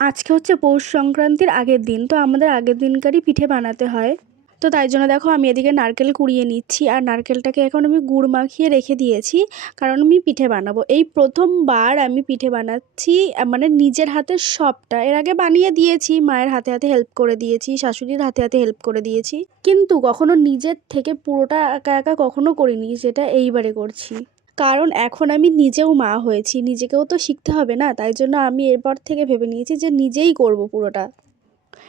আজকে হচ্ছে পৌষ সংক্রান্তির আগের দিন, তো আমাদের আগের দিনকারই পিঠে বানাতে হয়। তো তাই জন্য দেখো আমি এদিকে নারকেল কুড়িয়ে নিচ্ছি, আর নারকেলটাকে এখন আমি গুড় মাখিয়ে রেখে দিয়েছি, কারণ আমি পিঠে বানাবো। এই প্রথমবার আমি পিঠে বানাচ্ছি, মানে নিজের হাতে সবটা। এর আগে বানিয়ে দিয়েছি, মায়ের হাতে হাতে হেল্প করে দিয়েছি, শাশুড়ির হাতে হাতে হেল্প করে দিয়েছি, কিন্তু কখনো নিজের থেকে পুরোটা একা একা কখনো করিনি, যেটা এইবারে করছি। কারণ এখন আমি নিজেও মা হয়েছি, নিজেকেও তো শিখতে হবে না? তাই জন্য আমি এরপর থেকে ভেবে নিয়েছি যে নিজেই করব পুরোটা।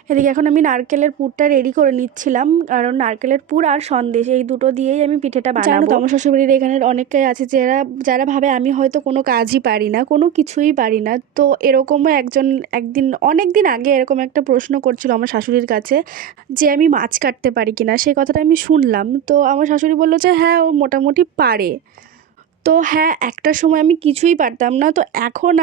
এদিকে এখন আমি নারকেলের পুরটা রেডি করে নিচ্ছিলাম, কারণ নারকেলের পুর আর সন্দেশ এই দুটো দিয়েই আমি পিঠেটা বানাবো। জানো তো আমার শ্বশুরবাড়ির এখানে অনেকেই আছে যারা যারা ভাবে আমি হয়তো কোনো কাজই পারি না, কোনো কিছুই পারি না। তো এরকমও একজন একদিন অনেক দিন আগে এরকম একটা প্রশ্ন করছিল আমার শাশুড়ির কাছে, যে আমি মাছ কাটতে পারি কিনা। সেই কথাটা আমি শুনলাম, তো আমার শাশুড়ি বললো যে হ্যাঁ, ও মোটামুটি পারে। তো হ্যাঁ, একটা সময় আমি কিছুই পারতাম না, তো এখন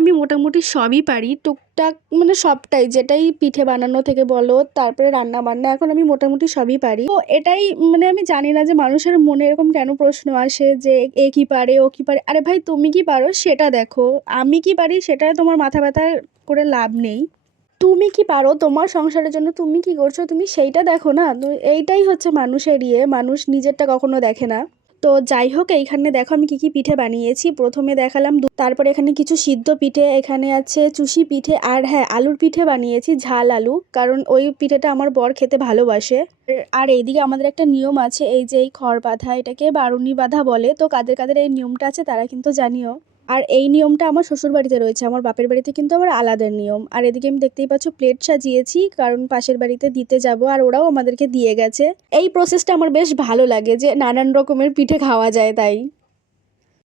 আমি মোটামুটি সবই পারি, টুকটাক মানে সবটাই, যেটাই পিঠে বানানো থেকে বলো, তারপরে রান্না বান্না, এখন আমি মোটামুটি সবই পারি। তো এটাই মানে আমি জানি না যে মানুষের মনে এরকম কেন প্রশ্ন আসে যে এ কি পারে, ও কি পারে। আরে ভাই, তুমি কি পারো সেটা দেখো, আমি কি পারি সেটা তোমার মাথা ব্যথা করে লাভ নেই। তুমি কি পারো, তোমার সংসারের জন্য তুমি কি করছো, তুমি সেইটা দেখো না। তো এইটাই হচ্ছে মানুষের মানুষ নিজেরটা কখনো দেখে না। তো যাই হোক, এইখানে দেখো আমি কি কি পিঠে বানিয়েছি। প্রথমে দেখালাম তারপরে এখানে কিছু সিদ্ধ পিঠে, এখানে আছে চুষি পিঠে, আর হ্যাঁ, আলুর পিঠে বানিয়েছি, ঝাল আলু, কারণ ওই পিঠেটা আমার বর খেতে ভালোবাসে। আর এইদিকে আমাদের একটা নিয়ম আছে, এই যে এই খড় বাঁধা, এটাকে বারুনি বাঁধা বলে। তো কাদের কাদের এই নিয়মটা আছে তারা কিন্তু জানিও। আর এই নিয়মটা আমার শ্বশুর বাড়িতে রয়েছে, আমার বাপের বাড়িতে কিন্তু আবার আলাদা নিয়ম। আর এদিকে আমি দেখতেই পাচ্ছ প্লেট সাজিয়েছি, কারণ পাশের বাড়িতে দিতে যাব, আর ওরাও আমাদেরকে দিয়ে গেছে। এই প্রসেসটা আমার বেশ ভালো লাগে, যে নানান রকমের পিঠে খাওয়া যায় তাই।